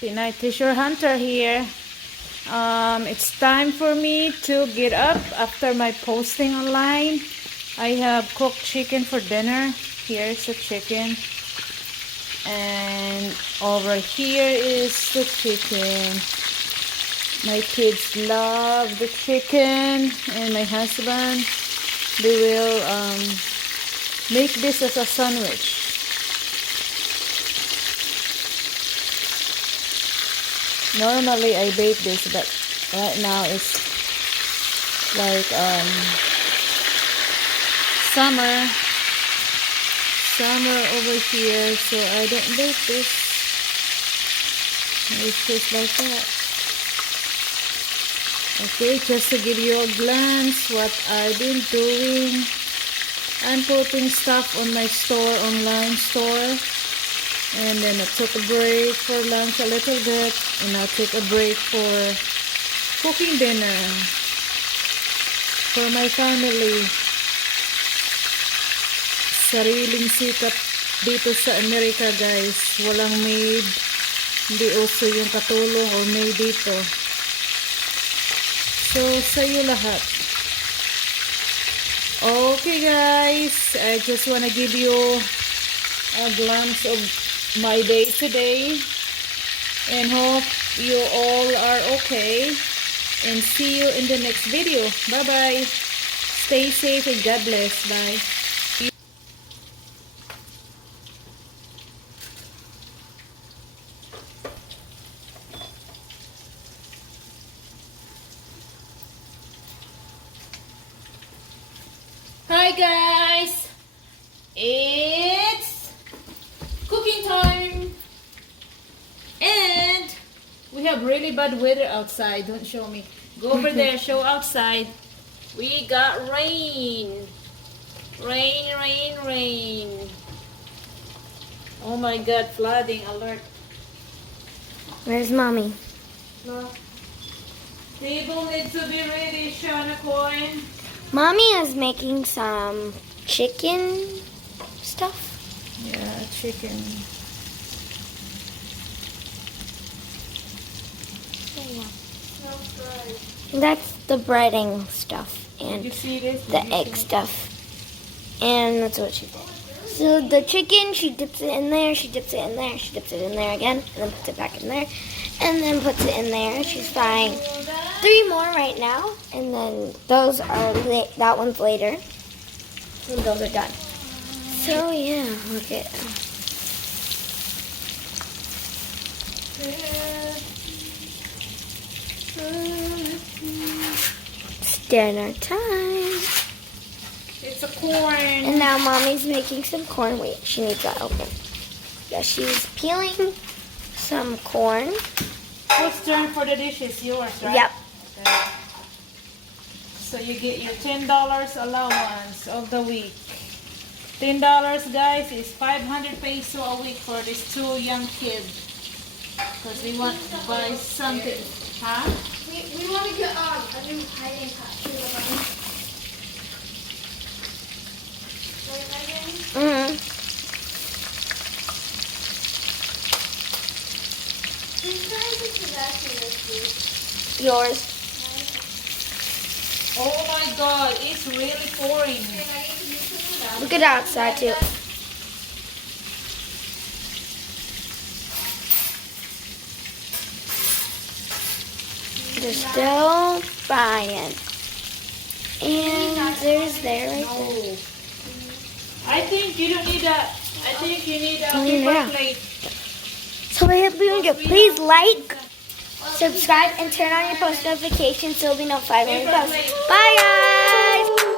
Pinay Treasure Hunter here. It's time for me to get up after my posting online. I have cooked chicken for dinner. Here's the chicken. And over here is the chicken. My kids love the chicken, and my husband, they will make this as a sandwich. Normally I bake this, but right now it's like summer over here, so I don't bake this. It's just like that. Okay, just to give you a glance what I've been doing. I'm putting stuff on my store, online store. And then I took a break for lunch a little bit. And I'll take a break for cooking dinner for my family. Sariling sikap dito sa Amerika, guys. Walang maid. Hindi uso yung katulong o maid dito. So, sa'yo lahat. Okay, guys. I just wanna give you a glance of my day today. And hope you all are okay. And see you in the next video. Bye-bye. Stay safe and God bless. Bye. Hi guys, it's cooking time, and we have really bad weather outside. Don't show me. Go over there, show outside. We got rain. Rain. Oh my God, flooding alert. Where's mommy? No. Table needs to be ready, Shana Coin. Mommy is making some chicken stuff. Yeah, chicken. That's the breading stuff and You see this? the egg stuff. And that's what she did. So the chicken, she dips it in there, she dips it in there, she dips it in there again, and then puts it back in there, and then puts it in there. She's frying 3 more right now, and then those are that one's later, and those are done. So yeah, look at it's dinner time. It's a corn. And now mommy's making some corn. Wait, she needs that open. Yeah, she's peeling some corn. Whose turn for the dishes? Yours, right? Yep. Okay. So you get your $10 allowance of the week. $10, guys, is 500 peso a week for these 2 young kids. Because we want to buy something. Huh? We want to get a new hiding costume. Mm-hmm. Yours. Oh my God, it's really pouring. Look at outside too. They're still frying. And there's there right there. I think you don't need that. I think you need a Yeah. paper plate. So I hope you enjoy. Please like, subscribe, and turn on your post notifications so you'll be notified when we post. Bye guys!